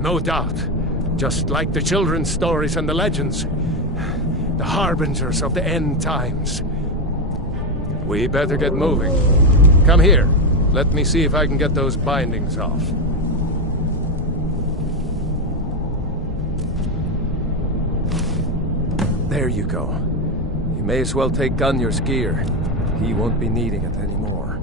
No doubt. Just like the children's stories and the legends. The harbingers of the end times. We better get moving. Come here. Let me see if I can get those bindings off. There you go. You may as well take Gunnar's gear. He won't be needing it anymore.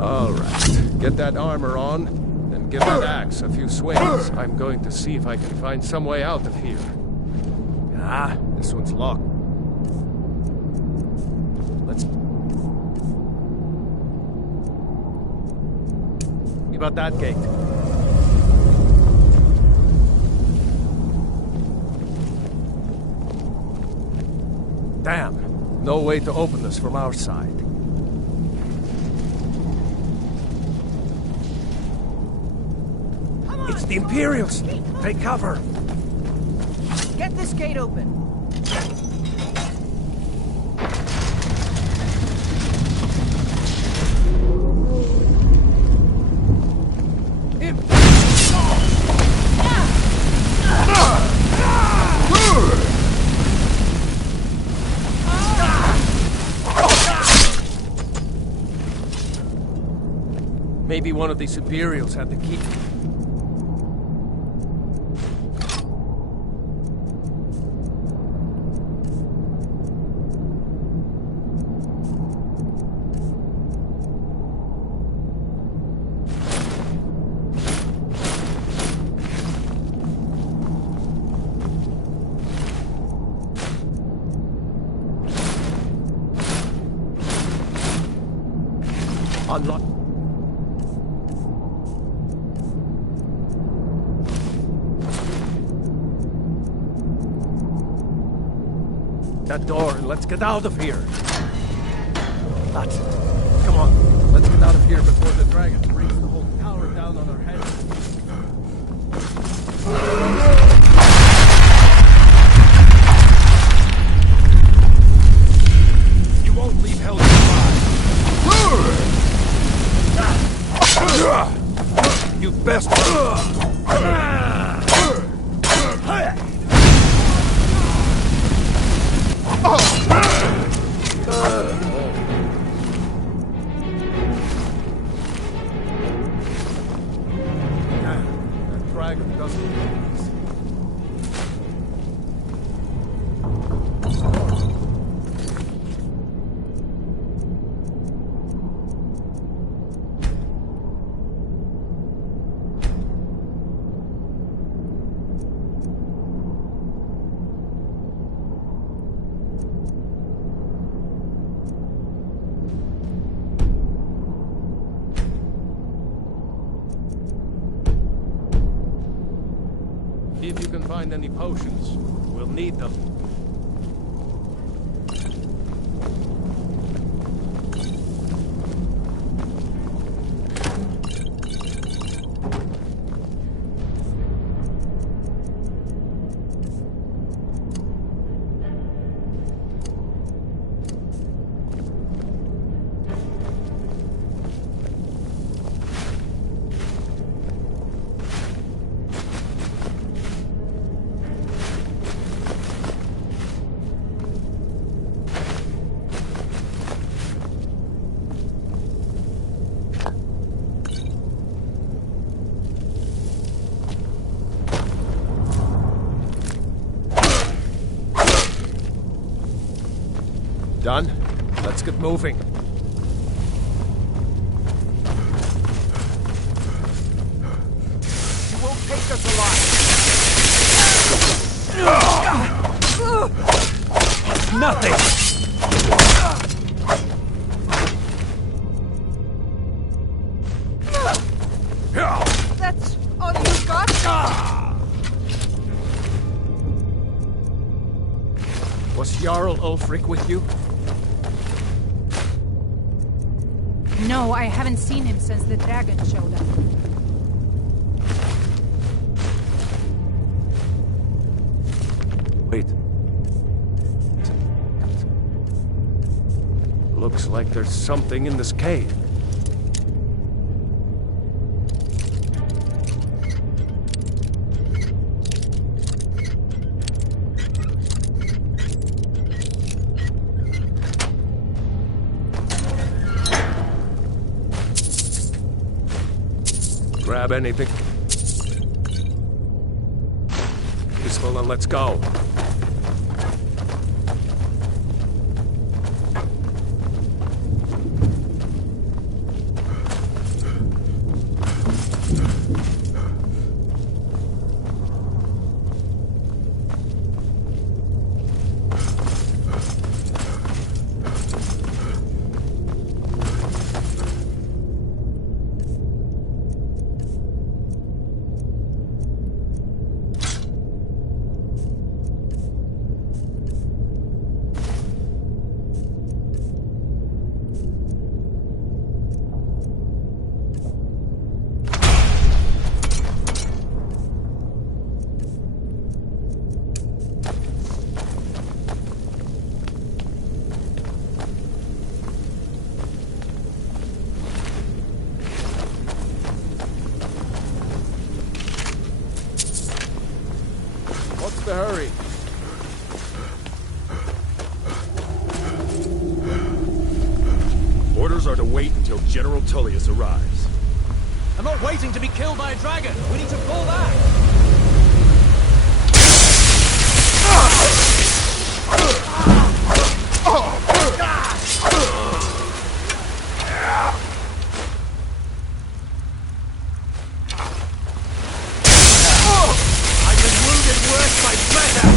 All right. Get that armor on, then give that axe a few swings. I'm going to see if I can find some way out of here. Ah, this one's locked. Let's... About that gate. Damn, no way to open this from our side. It's the Imperials! Take cover! Get this gate open! Maybe one of these Imperials had the key. Unlock. That door, and let's get out of here. That's it. Come on, let's get out of here before the dragon brings the whole tower down on our heads. You won't leave hell alive. You best. That dragon doesn't leave. See if you can find any potions. We'll need them. Done? Let's get moving. You won't take us alive! Nothing! That's all you got? Was Jarl Ulfric with you? No, I haven't seen him since the dragon showed up. Wait. Looks like there's something in this cave. Grab anything useful and let's go. What's the hurry? Orders are to wait until General Tullius arrives. I'm not waiting to be killed by a dragon. We need to pull back. I've been wounded worse by better.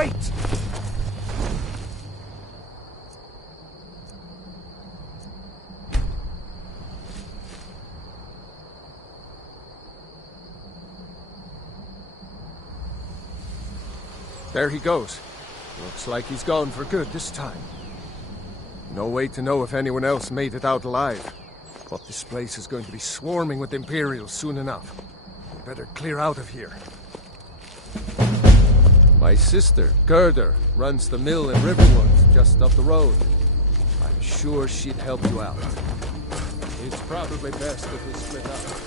Wait! There he goes. Looks like he's gone for good this time. No way to know if anyone else made it out alive. But this place is going to be swarming with Imperials soon enough. We better clear out of here. My sister, Gerda, runs the mill in Riverwood, just up the road. I'm sure she'd help you out. It's probably best if we split up.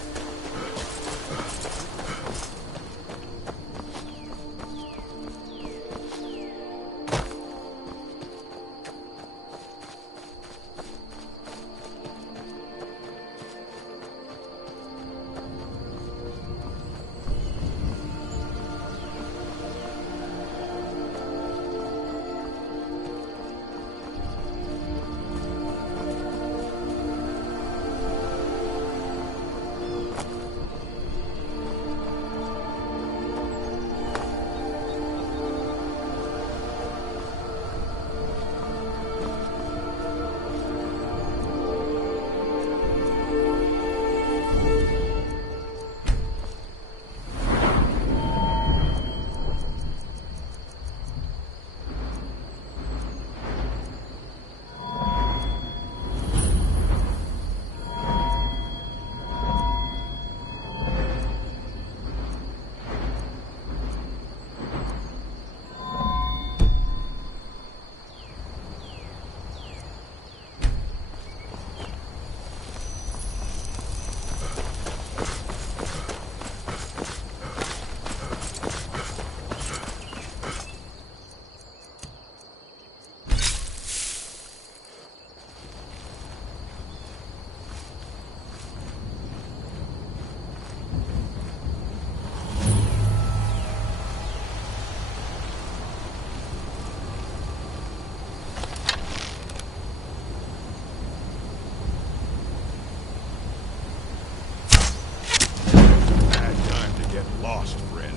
Lost, friend.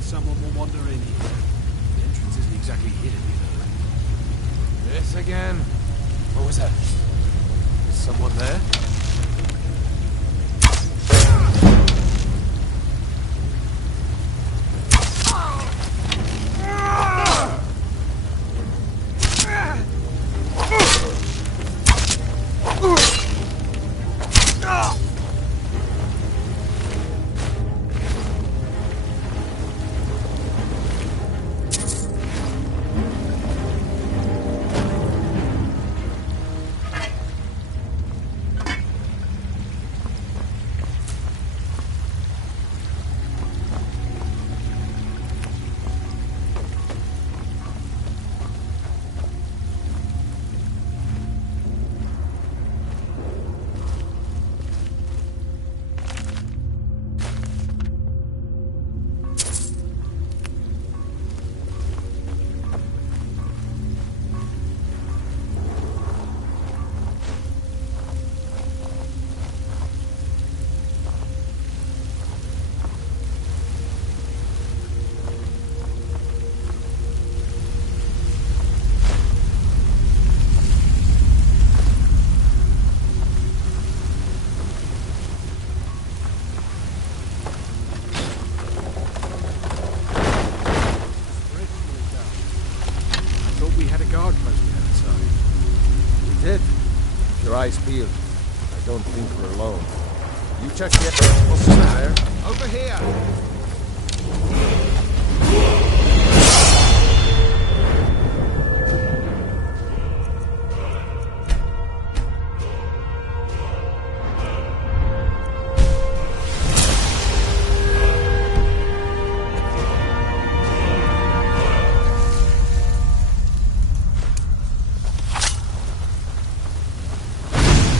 Someone will wander in here. The entrance isn't exactly hidden, you know. This again? What was that? Is someone there? suppose we had outside. We did. Keep your eyes peeled. I don't think we're alone. You check the... What's there? Over here!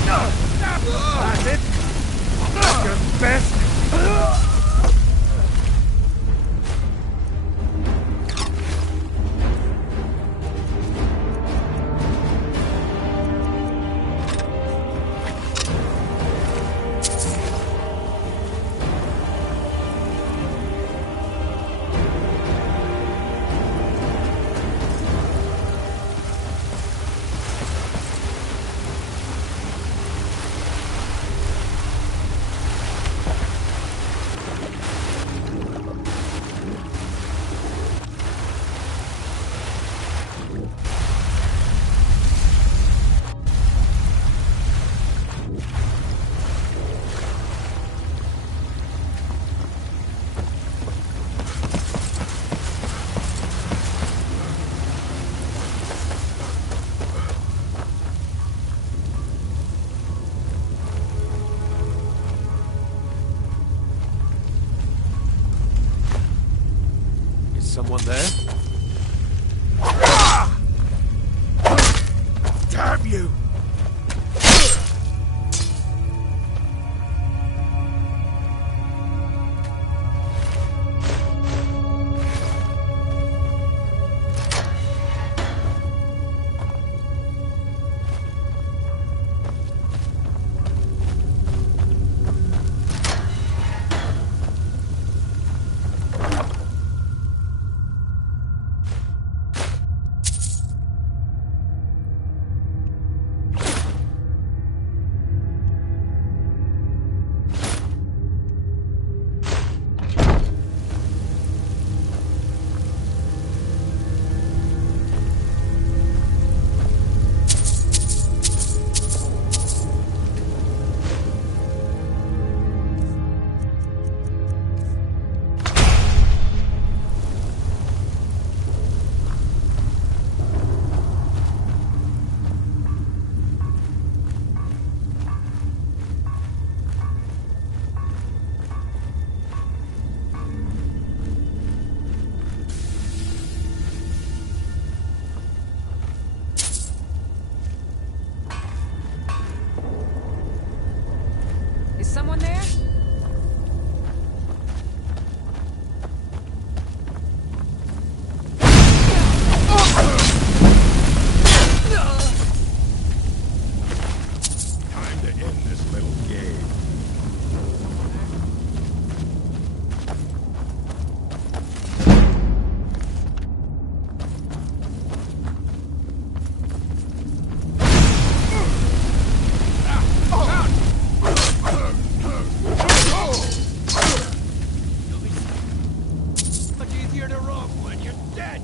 That's it! Your best! Someone there? Damn you! Is someone there? Time to end this little game. Much easier to rob when you're dead!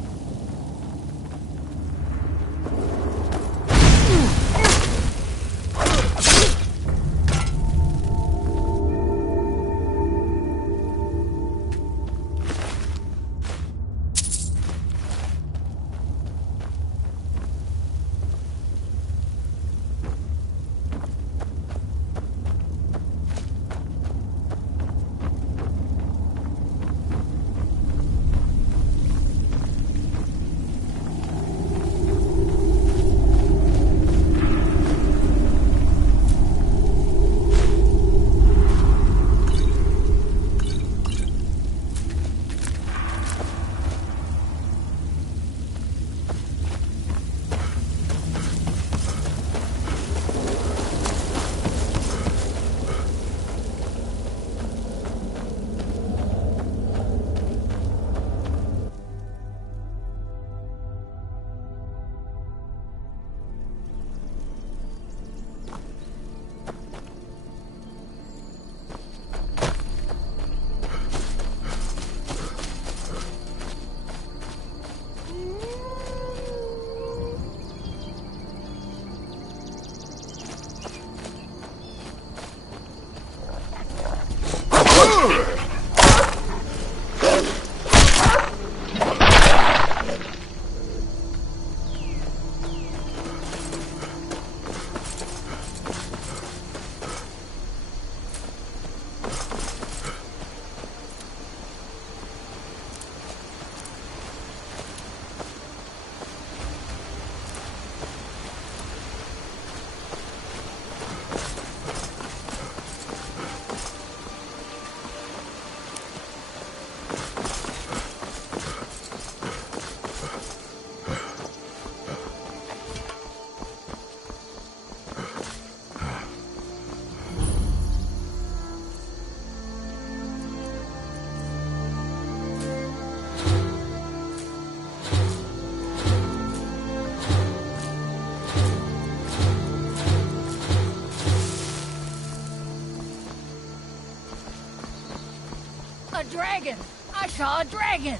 dragon! I saw a dragon!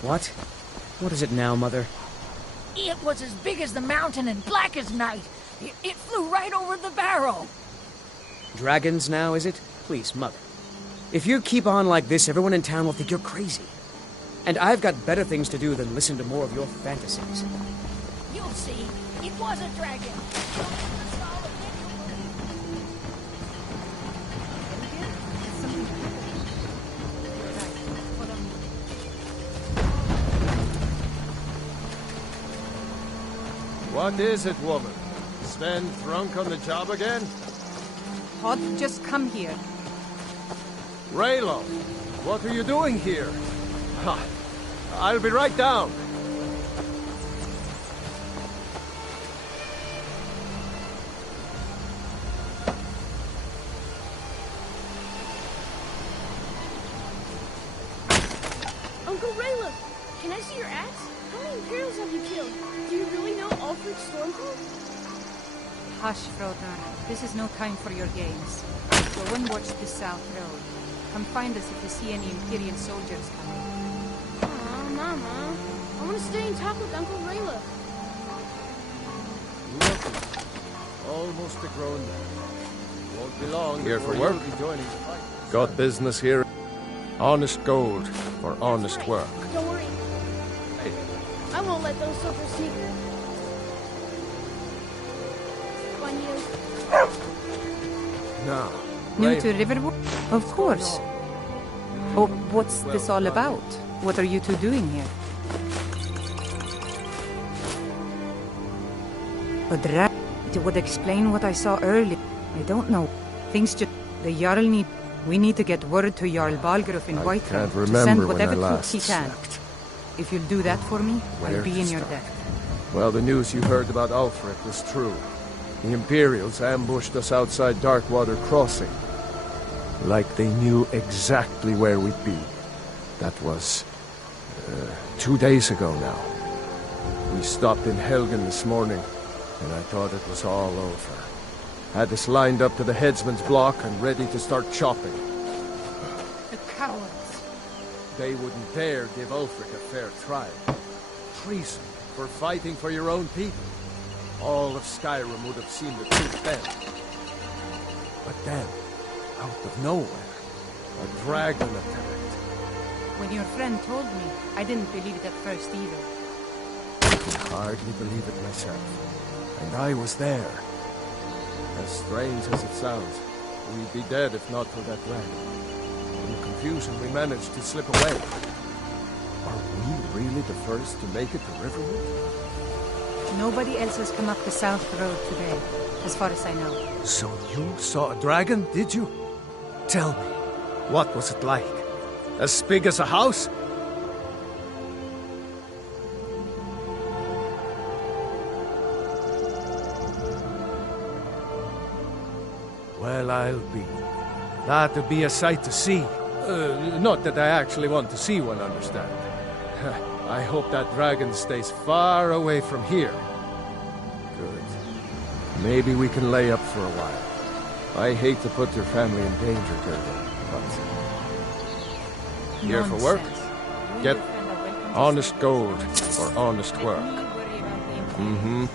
What? What is it now, Mother? It was as big as the mountain and black as night. It flew right over the barrel. Dragons now, is it? Please, Mother. If you keep on like this, everyone in town will think you're crazy. And I've got better things to do than listen to more of your fantasies. You'll see. It was a dragon. What is it, woman? Sven drunk on the job again? Todd, just come here. Raylo, what are you doing here? Ha, I'll be right down. Uncle Raylo, can I see your axe? How many Imperials have you killed? Do you really know Ulfric's Stormcloak? Hush, Frodner. This is no time for your games. Go and watch the South Road. Come find us if you see any Imperial soldiers coming. Aw, Mama. I want to stay and talk with Uncle Raylo. Look, almost a grown man. Won't be long. Here for work? Got business here. Honest gold for honest work. Don't worry. I won't let those soldiers see you. On you. Now, New to Riverwood? Of course. Oh, what's this all about? What are you two doing here? A drag. It would explain what I saw earlier. I don't know. Things just... The Jarl need... We need to get word to Jarl Balgruuf in Whiterun to send whatever troops he can. If you'll do that for me, I'll be in your debt. Well, the news you heard about Ulfric was true. The Imperials ambushed us outside Darkwater Crossing. Like they knew exactly where we'd be. That was... 2 days ago now. We stopped in Helgen this morning, and I thought it was all over. Had us lined up to the headsman's block and ready to start chopping. The cowards. They wouldn't dare give Ulfric a fair trial. Treason for fighting for your own people. All of Skyrim would have seen the truth then. But then, out of nowhere, a dragon attacked. When your friend told me, I didn't believe it at first either. I could hardly believe it myself. And I was there. As strange as it sounds, we'd be dead if not for that dragon. In the confusion, we managed to slip away. Are we really the first to make it to Riverwood? Nobody else has come up the South Road today, as far as I know. So you saw a dragon, did you? Tell me, what was it like? As big as a house? Well, I'll be. That'd be a sight to see. Not that I actually want to see one, understand. I hope that dragon stays far away from here. Good. Maybe we can lay up for a while. I hate to put your family in danger, Gerda, but... Here for work? Get honest gold for honest work. Mm-hmm.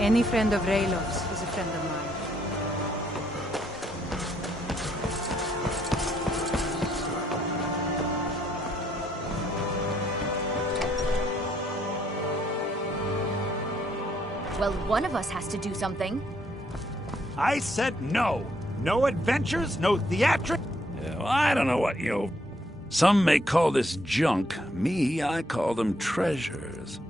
Any friend of Raylof's is a friend of mine. Well, one of us has to do something. I said no. No adventures, no theatrics. Yeah, well, I don't know what you... Some may call this junk. Me, I call them treasures.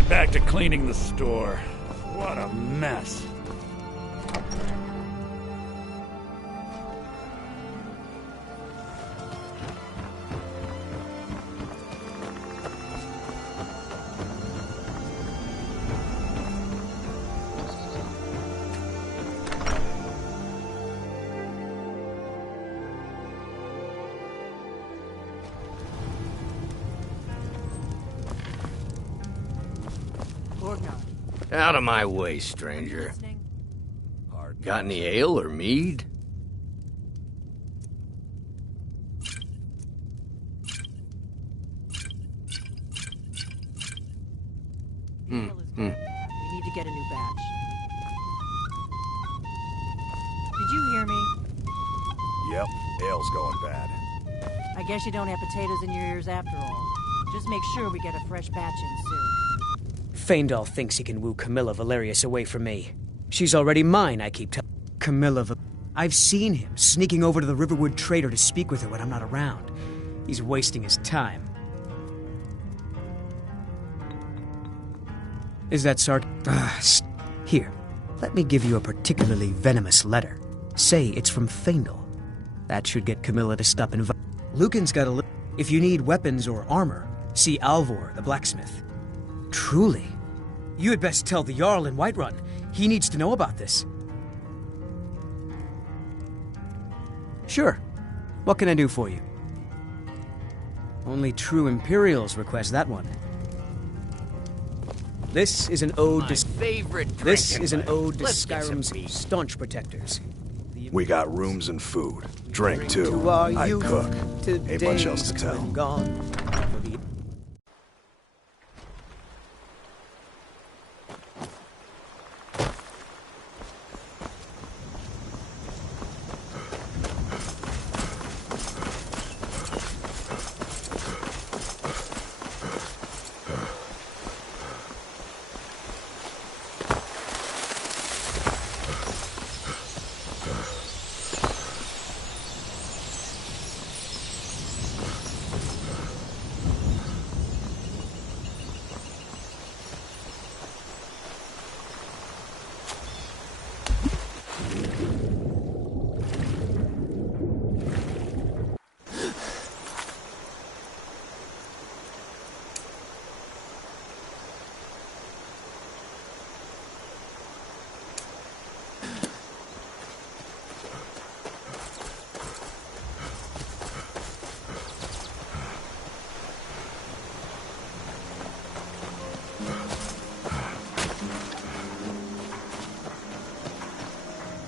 get back to cleaning the store. What a mess. Out of my way, stranger. Got any ale or mead? We need to get a new batch. Did you hear me? Yep, ale's going bad. I guess you don't have potatoes in your ears after all. Just make sure we get a fresh batch in soon. Faendal thinks he can woo Camilla Valerius away from me. She's already mine, I keep telling Camilla I've seen him sneaking over to the Riverwood Trader to speak with her when I'm not around. He's wasting his time. Is that Here, let me give you a particularly venomous letter. Say it's from Faendal. That should get Camilla to stop Lucan's got a If you need weapons or armor, see Alvor, the blacksmith. Truly? You had best tell the Jarl in Whiterun. He needs to know about this. Sure. What can I do for you? Only true Imperials request that one. This is an ode to Skyrim's staunch protectors. We got rooms and food. Drink, too. I cook. Ain't much else to tell.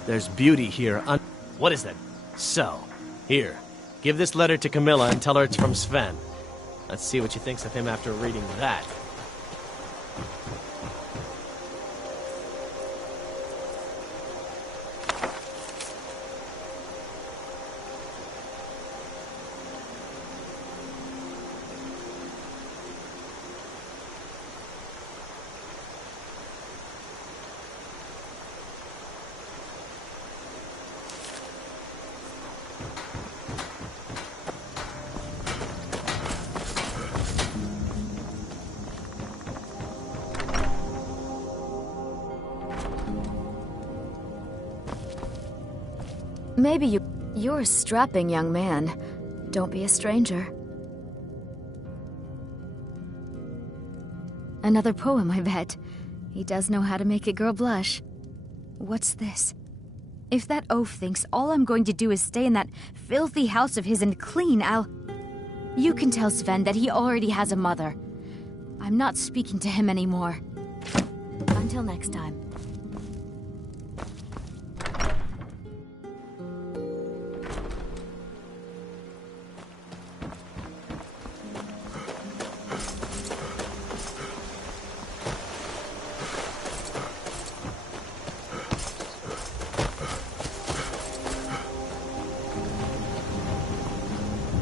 There's beauty here. What is that? So, here. Give this letter to Camilla and tell her it's from Sven. Let's see what she thinks of him after reading that. Maybe you're a strapping young man. Don't be a stranger. Another poem, I bet. He does know how to make a girl blush. What's this? If that oaf thinks all I'm going to do is stay in that filthy house of his and clean, You can tell Sven that he already has a mother. I'm not speaking to him anymore. Until next time.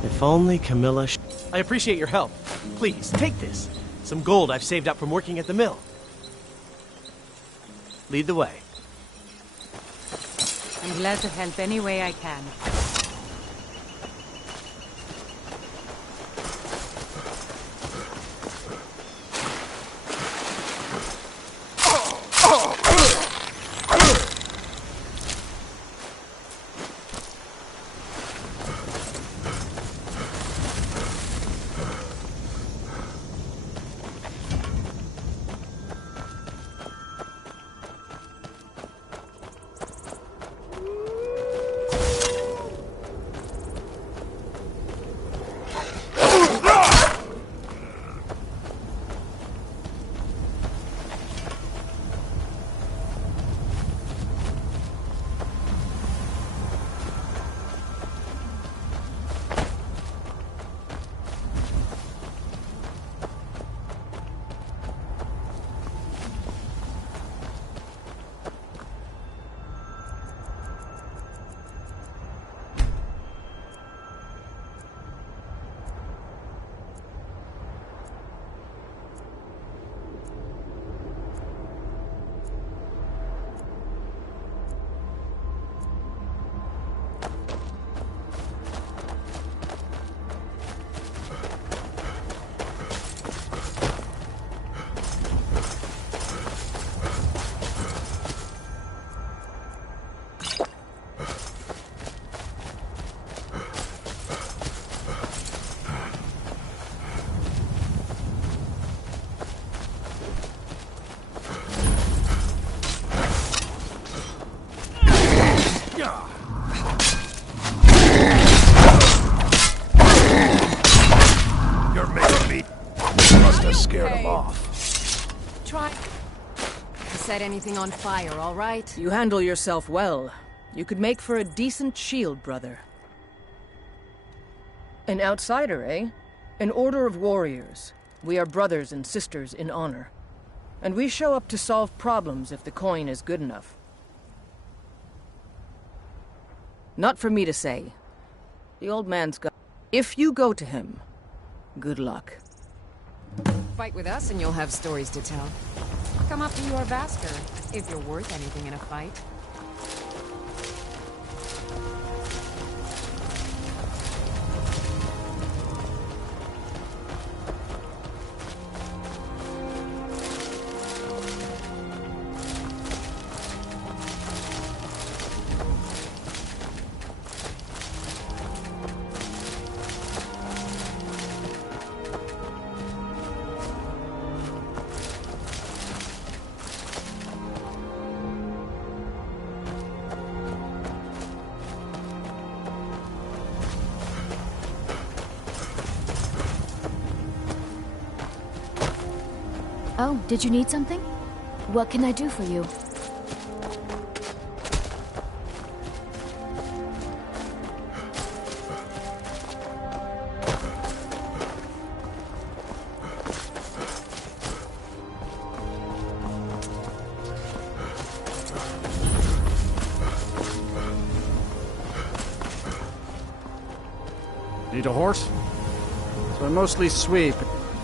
If only Camilla I appreciate your help. Please, take this. Some gold I've saved up from working at the mill. Lead the way. I'm glad to help any way I can. scared him off. Try to set anything on fire, all right? You handle yourself well. You could make for a decent shield, brother. An outsider, eh? An order of warriors. We are brothers and sisters in honor. And we show up to solve problems if the coin is good enough. Not for me to say. The old man's got... If you go to him, good luck. Fight with us and you'll have stories to tell. Come up to your Vasker, if you're worth anything in a fight. Oh, did you need something? What can I do for you? Need a horse? So I mostly sweep.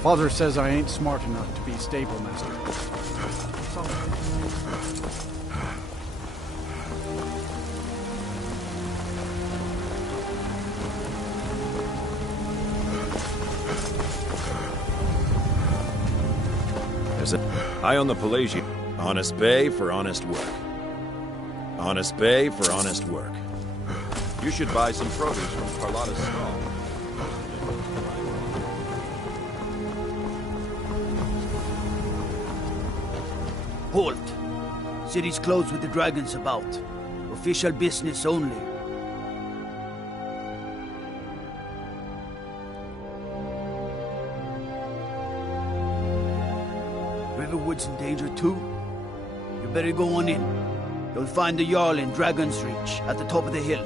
Father says I ain't smart enough to be stable master. There's a... I own the Pelagian. Honest bay for honest work. Honest bay for honest work. You should buy some produce from Carlotta's stall. Halt! City's closed with the dragons about. Official business only. Riverwood's in danger too? You better go on in. You'll find the Jarl in Dragon's Reach, at the top of the hill.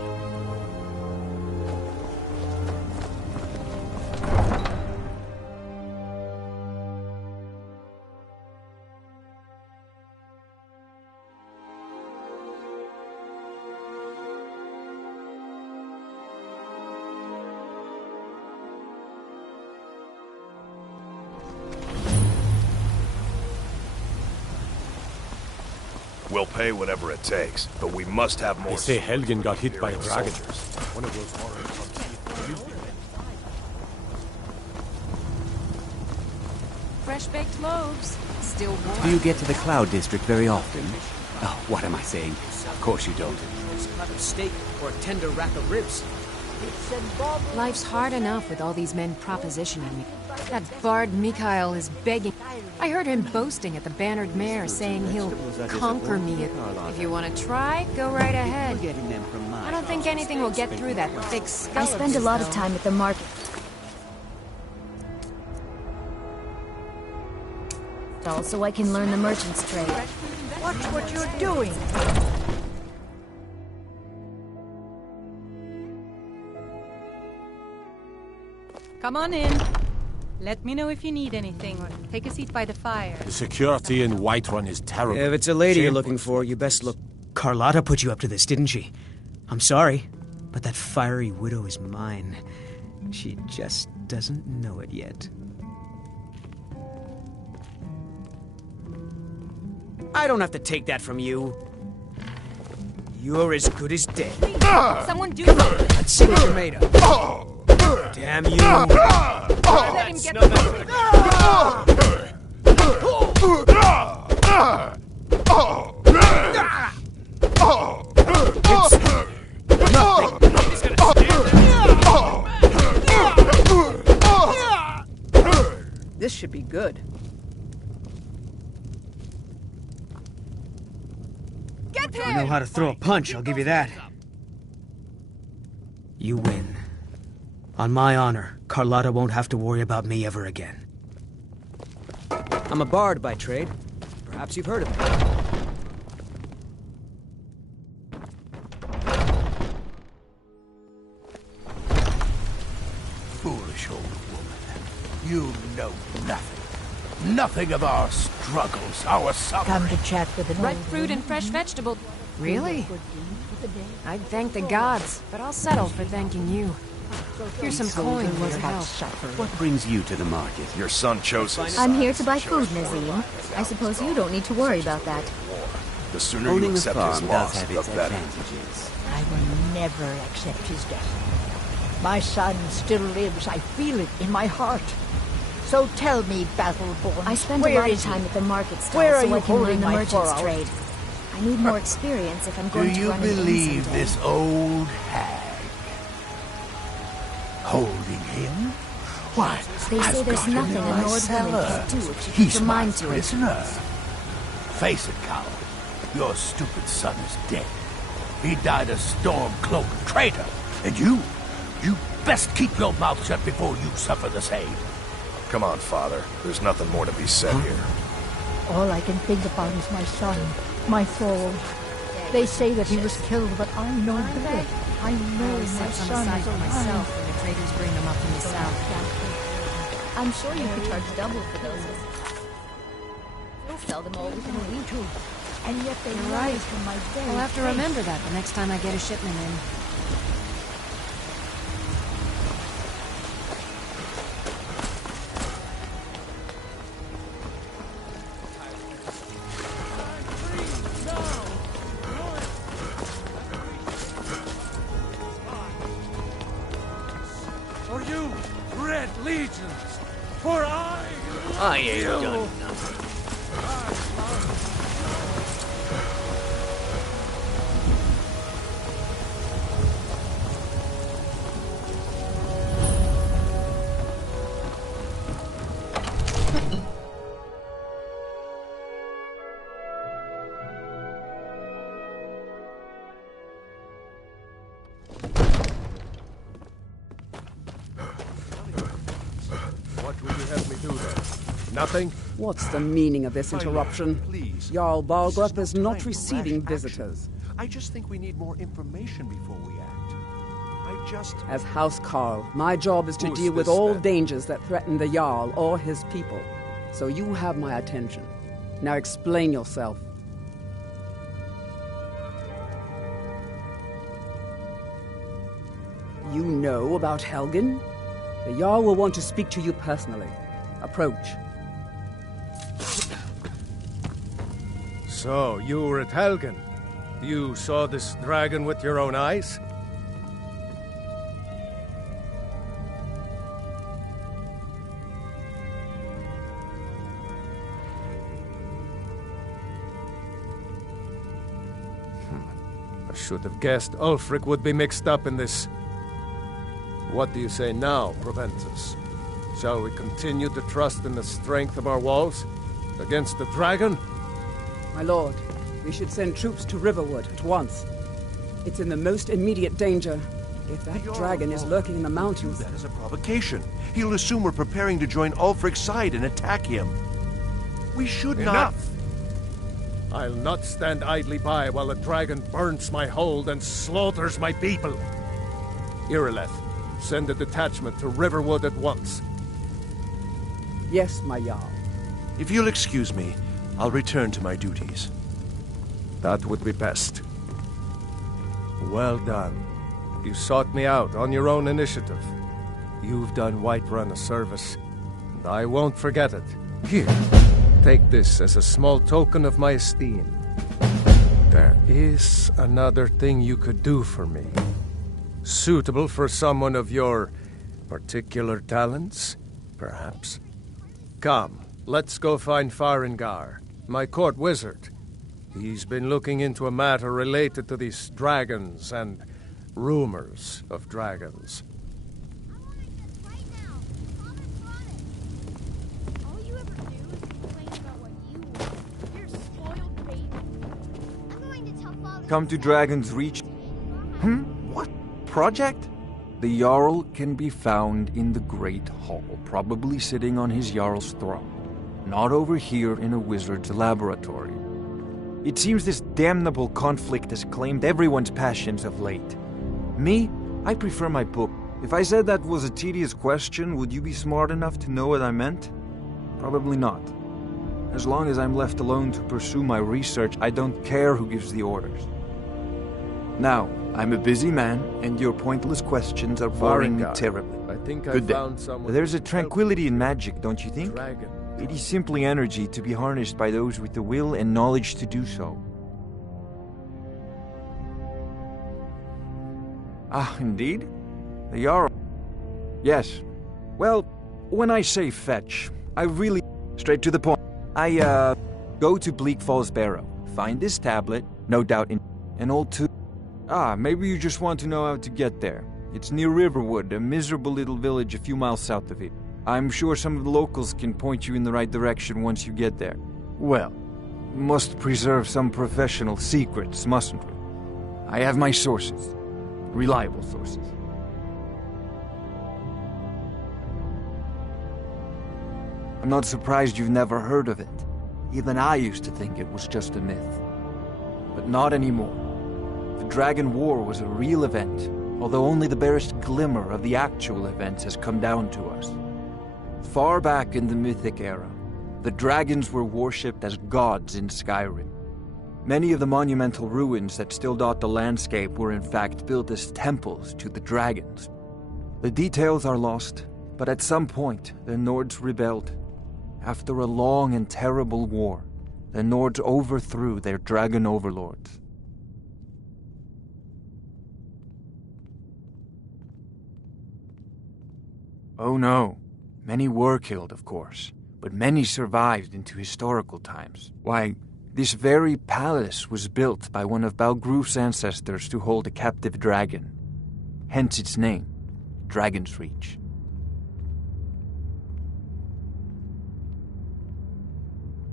We'll pay whatever it takes, but we must have more. They say Helgen got hit by a dragon. One of those horrors. Fresh-baked loaves. Still warm. Do you get to the Cloud District very often? Oh, what am I saying? Of course you don't. A cut of steak or a tender rack of ribs. Life's hard enough with all these men propositioning me. That bard Mikhail is begging. I heard him boasting at the Bannered Mare, saying he'll conquer me. If you want to try, go right ahead. I don't think anything will get through that thick skull. I spend a lot of time at the market. Also, I can learn the merchant's trade. Watch what you're doing. Come on in. Let me know if you need anything. Take a seat by the fire. The security in Whiterun is terrible. If it's a lady you're looking for, you best look... Carlotta put you up to this, didn't she? I'm sorry, but that fiery widow is mine. She just doesn't know it yet. I don't have to take that from you. You're as good as dead. Someone do something! Let's see what you're made of. Damn you! Let him get This should be good. Get him! You know how to throw a punch, I'll give you that. You win. On my honor, Carlotta won't have to worry about me ever again. I'm a bard by trade. Perhaps you've heard of me. Foolish old woman. You know nothing. Nothing of our struggles, our suffering. Come to chat with an Red old fruit and woman? fresh vegetable. Really? I'd thank the gods, but I'll settle for thanking you. Here's some coin for your help. What brings you to the market? Your son chose his I'm side. here to buy food, Nazim. I suppose you don't need to worry about that. The sooner you Owning a accept his farm does loss, have the its better. advantages. I will never accept his death. My son still lives. I feel it in my heart. So tell me, Battleborn, I spend a where lot of is time he? at the market stall Where are so you I can learn holding the my merchant's furrow? trade. I need more experience if I'm Do going to you run an inn believe someday. this old hag? Holding him? Why, They say I've there's got him nothing in a my Nord woman cellar. can't do if she puts He's her my mind to it. prisoner. Face it, coward. Your stupid son is dead. He died a storm-cloaked traitor. And you best keep your mouth shut before you suffer the same. Come on, Father. There's nothing more to be said here. All I can think about is my son, my soul. They say that he was killed, but I know better. I know my Set some son aside is for myself alive. when the traders bring them up from the south. I'm sure you could charge double for those. You'll sell them all within a week. And yet they You're rise right. from my very I'll have to face. remember that the next time I get a shipment in. For you, Red Legions! For I ain't done nothing. What will you have me do then? Nothing? What's the meaning of this interruption? Please. Jarl Balgruth is Time not for receiving rash visitors. action. I just think we need more information before we act. I just... As House Carl, my job is to Who's deal with this, all then? dangers that threaten the Jarl or his people. So you have my attention. Now explain yourself. You know about Helgen? The Jarl will want to speak to you personally. Approach. So, you were at Helgen. You saw this dragon with your own eyes? I should have guessed Ulfric would be mixed up in this. What do you say now, Proventus? Shall we continue to trust in the strength of our walls? Against the dragon? My lord, we should send troops to Riverwood at once. It's in the most immediate danger. If that dragon is lurking in the mountains... That is a provocation. He'll assume we're preparing to join Ulfric's side and attack him. We should not... Enough! I'll not stand idly by while the dragon burns my hold and slaughters my people. Irileth, send a detachment to Riverwood at once. Yes, my Jarl. If you'll excuse me, I'll return to my duties. That would be best. Well done. You sought me out on your own initiative. You've done Whiterun a service, and I won't forget it. Here, take this as a small token of my esteem. There is another thing you could do for me. Suitable for someone of your particular talents, perhaps. Come, let's go find Farengar, my court wizard. He's been looking into a matter related to these dragons and rumors of dragons. Come to Dragon's Reach. What? Project? The Jarl can be found in the Great Hall, probably sitting on his Jarl's throne. Not over here in a wizard's laboratory. It seems this damnable conflict has claimed everyone's passions of late. Me, I prefer my book. If I said that was a tedious question, would you be smart enough to know what I meant? Probably not. As long as I'm left alone to pursue my research, I don't care who gives the orders. Now, I'm a busy man, and your pointless questions are boring me terribly. I think I Good day. found someone. There's a tranquility in magic, don't you think? Dragon. It is simply energy to be harnessed by those with the will and knowledge to do so. Ah, indeed? The Jarl. Yes. Well, when I say fetch, I really... Straight to the point. I, go to Bleak Falls Barrow, find this tablet, no doubt in an old tube. Ah, maybe you just want to know how to get there. It's near Riverwood, a miserable little village a few miles south of it. I'm sure some of the locals can point you in the right direction once you get there. Well, must preserve some professional secrets, mustn't we? I have my sources. Reliable sources. I'm not surprised you've never heard of it. Even I used to think it was just a myth. But not anymore. The Dragon War was a real event, although only the barest glimmer of the actual events has come down to us. Far back in the Mythic era, the dragons were worshipped as gods in Skyrim. Many of the monumental ruins that still dot the landscape were in fact built as temples to the dragons. The details are lost, but at some point the Nords rebelled. After a long and terrible war, the Nords overthrew their dragon overlords. Oh no, many were killed, of course, but many survived into historical times. Why, this very palace was built by one of Balgroof's ancestors to hold a captive dragon. Hence its name, Dragon's Reach.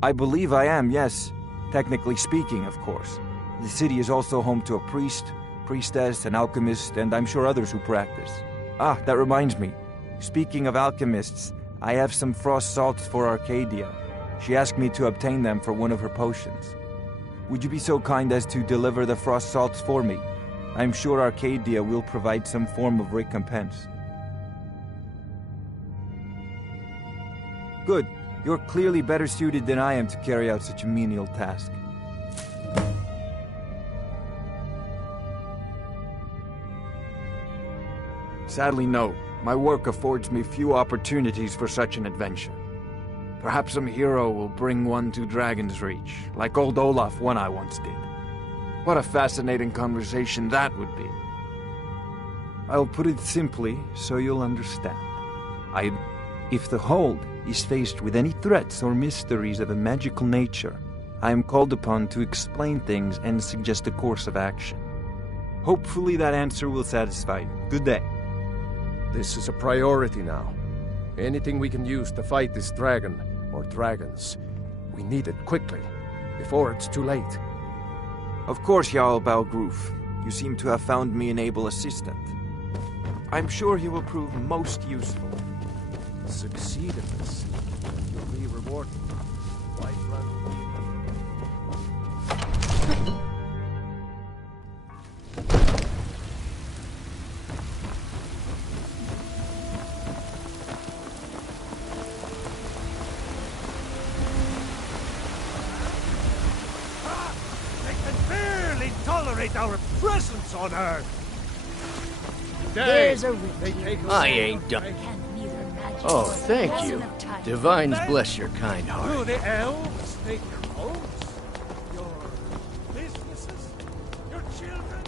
I believe I am, yes. Technically speaking, of course. The city is also home to a priest, priestess, an alchemist, and I'm sure others who practice. Ah, that reminds me. Speaking of alchemists, I have some frost salts for Arcadia. She asked me to obtain them for one of her potions. Would you be so kind as to deliver the frost salts for me? I'm sure Arcadia will provide some form of recompense. Good. You're clearly better suited than I am to carry out such a menial task. Sadly, no. My work affords me few opportunities for such an adventure. Perhaps some hero will bring one to Dragon's Reach, like old Olaf one I once did. What a fascinating conversation that would be. I'll put it simply so you'll understand. If the Hold is faced with any threats or mysteries of a magical nature, I am called upon to explain things and suggest a course of action. Hopefully that answer will satisfy you. Good day. This is a priority now. Anything we can use to fight this dragon, or dragons, we need it quickly, before it's too late. Of course, Jarl Balgroof. You seem to have found me an able assistant. I'm sure he will prove most useful. Succeed in this. You'll be rewarded. Why run They can barely tolerate our presence on Earth! There's a rift here. I ain't done. Oh, thank you. Divines bless your kind heart. Do the elves take your homes? Your businesses? Your children?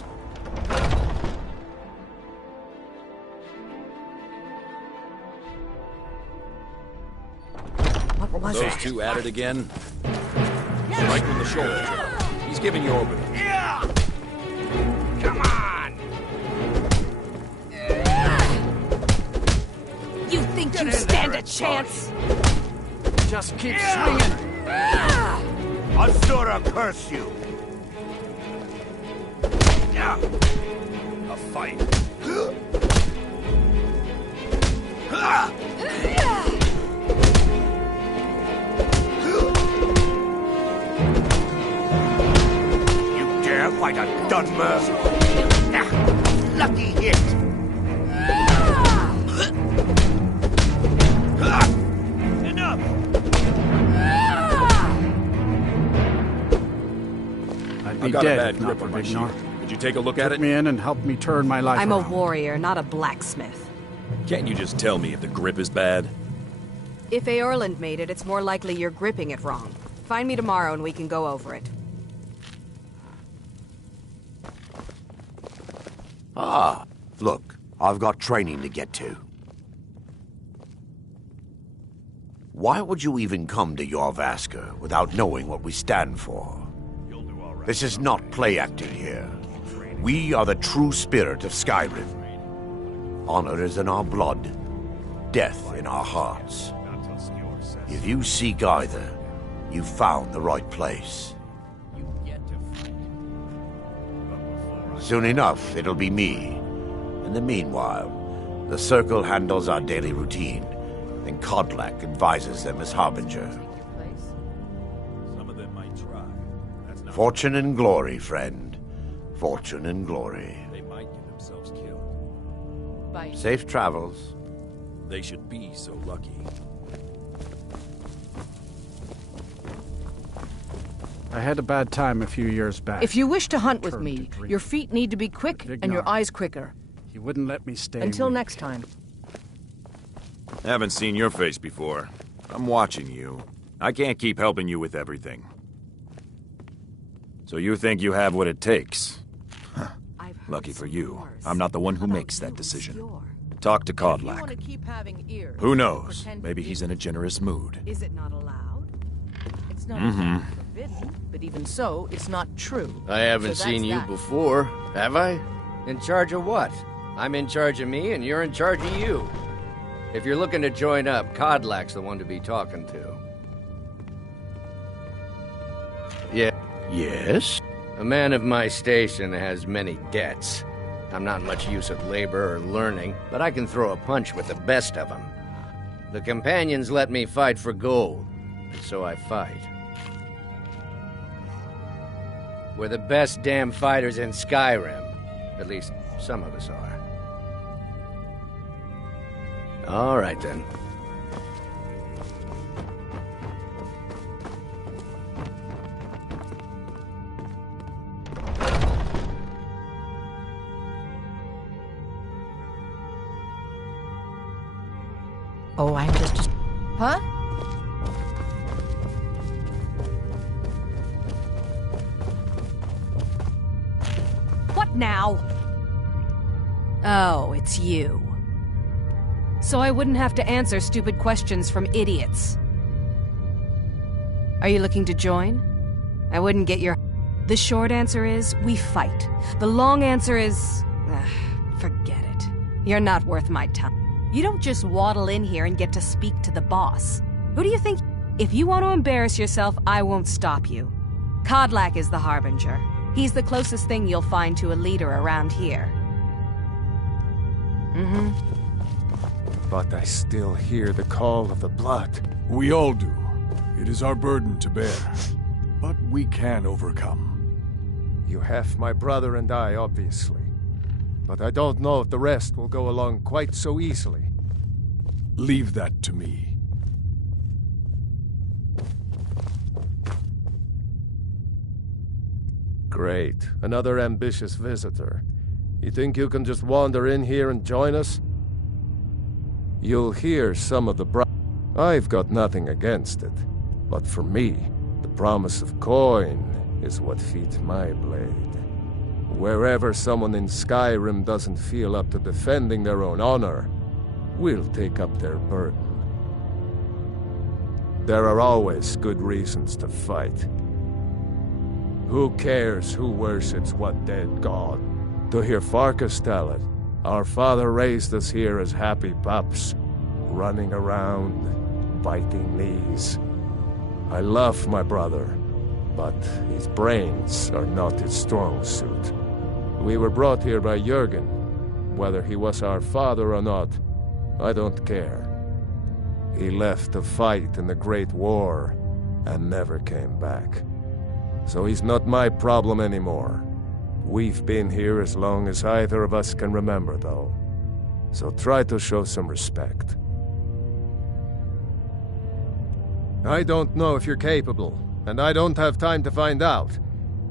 What was Those that? two at it again? Strike with the shoulder. He's giving you over. Come on! You think you stand a chance? Just keep swinging! Asura curse you! A fight! might have done murder. Lucky hit. Enough! I'd I've be got a dead bad if not grip for on my Big shield. North. Did you take a look at Took it? me in and helped me turn my life I'm a around. warrior, not a blacksmith. Can't you just tell me if the grip is bad? If Eorland made it, it's more likely you're gripping it wrong. Find me tomorrow and we can go over it. Ah, look, I've got training to get to. Why would you even come to Jorvaska without knowing what we stand for? This is not play acting here. We are the true spirit of Skyrim. Honor is in our blood, death in our hearts. If you seek either, you found the right place. Soon enough, it'll be me. In the meanwhile, the Circle handles our daily routine, and Kodlak advises them as Harbinger. Some of them might try. That's not Fortune and glory, friend. Fortune and glory. They might get themselves killed. Safe travels. They should be so lucky. I had a bad time a few years back. If you wish to hunt with Turned me, to drink. your feet need to be quick Big and your Nark. eyes quicker. He wouldn't let me stay. Until weak. next time. Haven't seen your face before. I'm watching you. I can't keep helping you with everything. So you think you have what it takes? Huh. Lucky for you, I'm not the one who makes that decision. Talk to If you want Kodlak. to keep having ears, Who knows? pretend Maybe to he's be- in a generous mood. Is it not allowed? It's not Mm-hmm. exactly forbidden, but even so, it's not true. I haven't So seen that's you that. before, have I? In charge of what? I'm in charge of me, and you're in charge of you. If you're looking to join up, Kodlak's the one to be talking to. Yeah. Yes? A man of my station has many debts. I'm not much use at labor or learning, but I can throw a punch with the best of them. The companions let me fight for gold, and so I fight. We're the best damn fighters in Skyrim. At least, some of us are. All right, then. Oh, I'm just... Huh? What now? Oh, it's you. So I wouldn't have to answer stupid questions from idiots. Are you looking to join? I wouldn't get your... The short answer is, we fight. The long answer is... forget it. You're not worth my time. You don't just waddle in here and get to speak to the boss. Who do you think... If you want to embarrass yourself, I won't stop you. Kodlak is the Harbinger. He's the closest thing you'll find to a leader around here. Mm-hmm. But I still hear the call of the blood. We all do. It is our burden to bear. But we can overcome. You have my brother and I, obviously. But I don't know if the rest will go along quite so easily. Leave that to me. Great. Another ambitious visitor. You think you can just wander in here and join us? You'll hear some of the I've got nothing against it. But for me, the promise of coin is what feeds my blade. Wherever someone in Skyrim doesn't feel up to defending their own honor, we'll take up their burden. There are always good reasons to fight. Who cares who worships what dead god? To hear Farkas tell it, our father raised us here as happy pups, running around, biting knees. I love my brother, but his brains are not his strong suit. We were brought here by Jurgen. Whether he was our father or not, I don't care. He left to fight in the Great War and never came back. So he's not my problem anymore. We've been here as long as either of us can remember, though. So try to show some respect. I don't know if you're capable, and I don't have time to find out.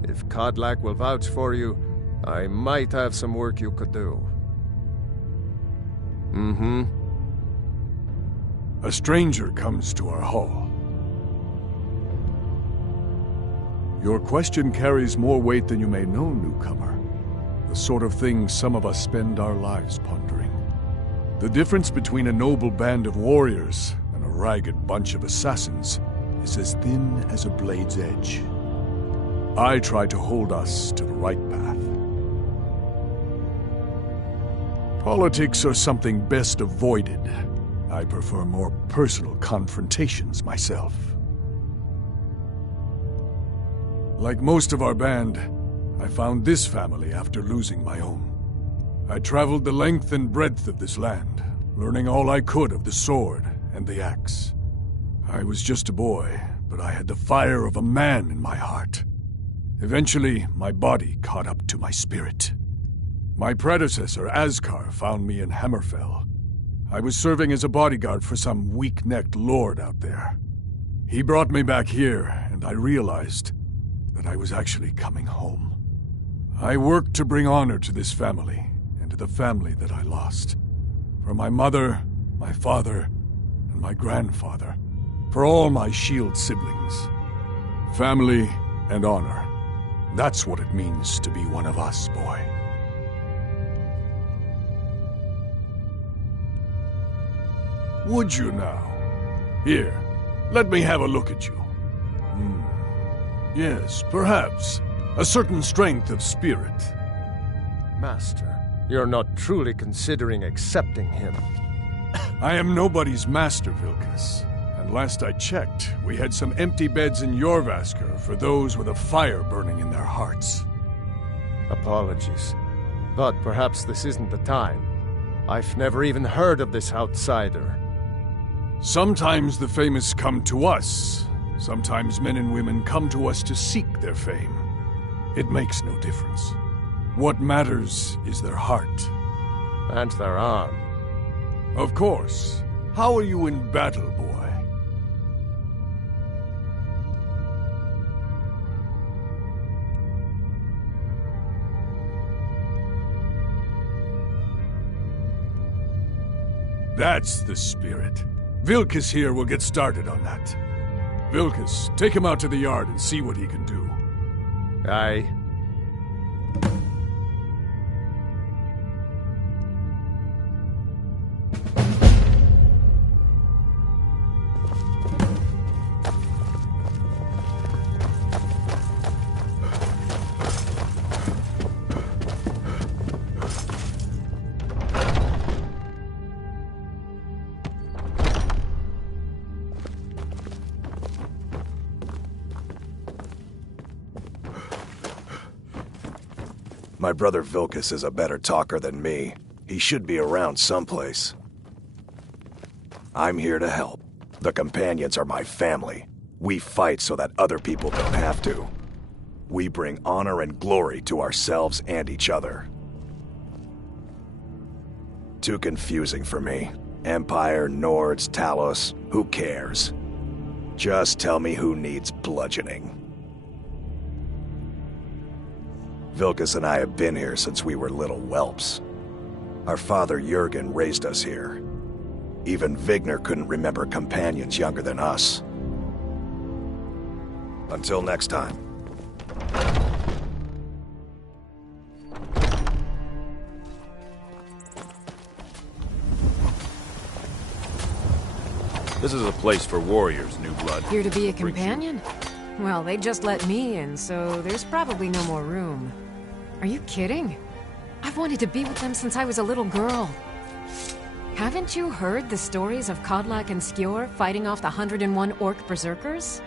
If Kodlak will vouch for you, I might have some work you could do. Mm-hmm. A stranger comes to our hall. Your question carries more weight than you may know, newcomer. The sort of thing some of us spend our lives pondering. The difference between a noble band of warriors and a ragged bunch of assassins is as thin as a blade's edge. I try to hold us to the right path. Politics are something best avoided. I prefer more personal confrontations myself. Like most of our band, I found this family after losing my own. I traveled the length and breadth of this land, learning all I could of the sword and the axe. I was just a boy, but I had the fire of a man in my heart. Eventually, my body caught up to my spirit. My predecessor, Askar, found me in Hammerfell. I was serving as a bodyguard for some weak-necked lord out there. He brought me back here, and I realized that I was actually coming home. I worked to bring honor to this family, and to the family that I lost. For my mother, my father, and my grandfather. For all my shield siblings. Family and honor. That's what it means to be one of us, boy. Would you now? Here, let me have a look at you. Yes, perhaps. A certain strength of spirit. Master, you're not truly considering accepting him. I am nobody's master, Vilkas. And last I checked, we had some empty beds in Jorvaskr for those with a fire burning in their hearts. Apologies. But perhaps this isn't the time. I've never even heard of this outsider. Sometimes the famous come to us. Sometimes men and women come to us to seek their fame. It makes no difference. What matters is their heart. And their arm. Of course. How are you in battle, boy? That's the spirit. Vilkas here will get started on that. Vilkas, take him out to the yard and see what he can do. Aye. My brother Vilkas is a better talker than me. He should be around someplace. I'm here to help. The companions are my family. We fight so that other people don't have to. We bring honor and glory to ourselves and each other. Too confusing for me. Empire, Nords, Talos, who cares? Just tell me who needs bludgeoning. Vilkas and I have been here since we were little whelps. Our father Jurgen raised us here. Even Vigner couldn't remember companions younger than us. Until next time. This is a place for warriors, new blood. Here to be a companion? Well, they just let me in, so there's probably no more room. Are you kidding? I've wanted to be with them since I was a little girl. Haven't you heard the stories of Kodlak and Skjor fighting off the 101 orc berserkers?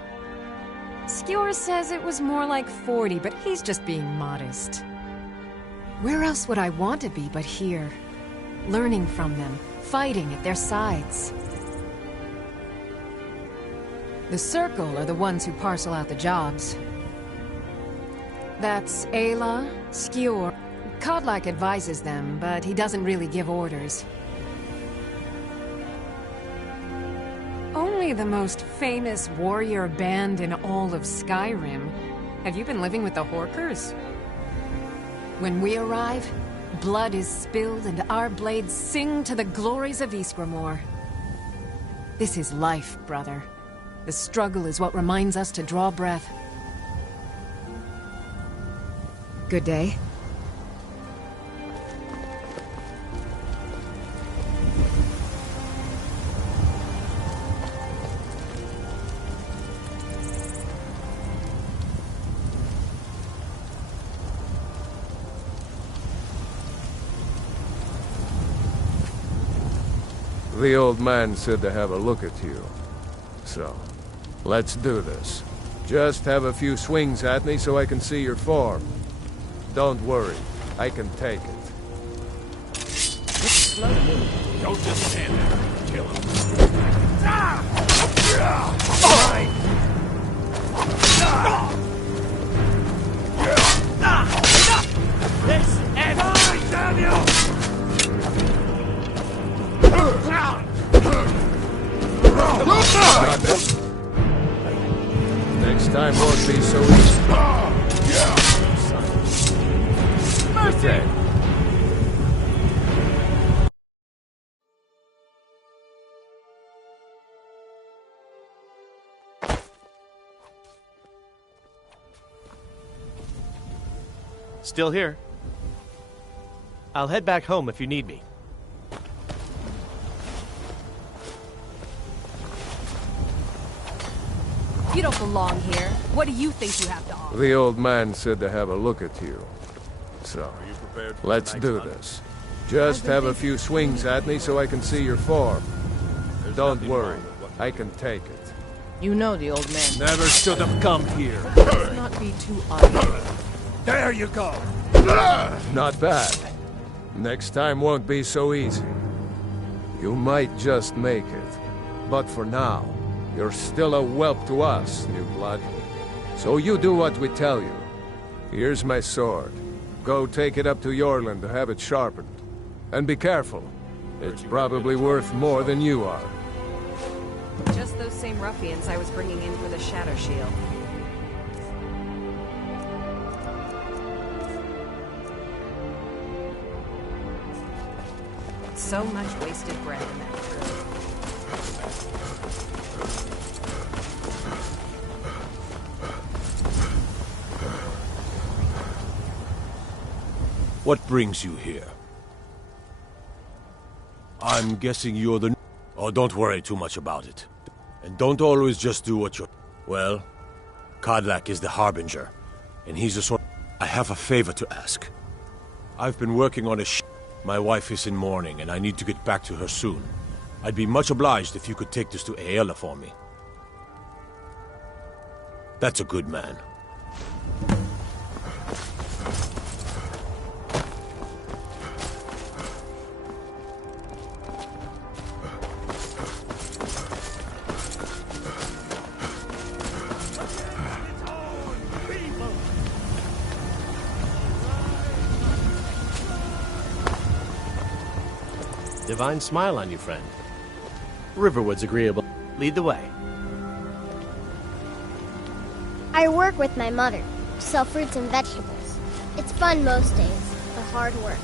Skjor says it was more like 40, but he's just being modest. Where else would I want to be but here? Learning from them, fighting at their sides. The Circle are the ones who parcel out the jobs. That's Ayla, Skjor. Kodlak advises them, but he doesn't really give orders. Only the most famous warrior band in all of Skyrim. Have you been living with the Horkers? When we arrive, blood is spilled and our blades sing to the glories of Ysgramor. This is life, brother. The struggle is what reminds us to draw breath. Good day. The old man said to have a look at you. So, let's do this. Just have a few swings at me so I can see your form. Don't worry, I can take it. Don't just stand there. Kill him. This and damn you! Next time won't be so easy. Mercy! Still here. I'll head back home if you need me. You don't belong here. What do you think you have to offer? The old man said to have a look at you. So, let's do this. Just have a few swings at me so I can see your form. Don't worry, I can take it. You know the old man. Never should have come here. Let's not be too obvious. There you go. Not bad. Next time won't be so easy. You might just make it. But for now, you're still a whelp to us, new blood. So you do what we tell you. Here's my sword. Go take it up to Yorland to have it sharpened. And be careful. It's probably worth more than you are. Just those same ruffians I was bringing in for the Shadow Shield. So much wasted bread in that crew. What brings you here? I'm guessing you're the... Oh, don't worry too much about it. And don't always just do what you're... Well, Kodlak is the Harbinger, and he's a sort... I have a favor to ask. I've been working on a My wife is in mourning, and I need to get back to her soon. I'd be much obliged if you could take this to Aela for me. That's a good man. Divine smile on you, friend. Riverwood's agreeable. Lead the way. I work with my mother, sell fruits and vegetables. It's fun most days, but hard work.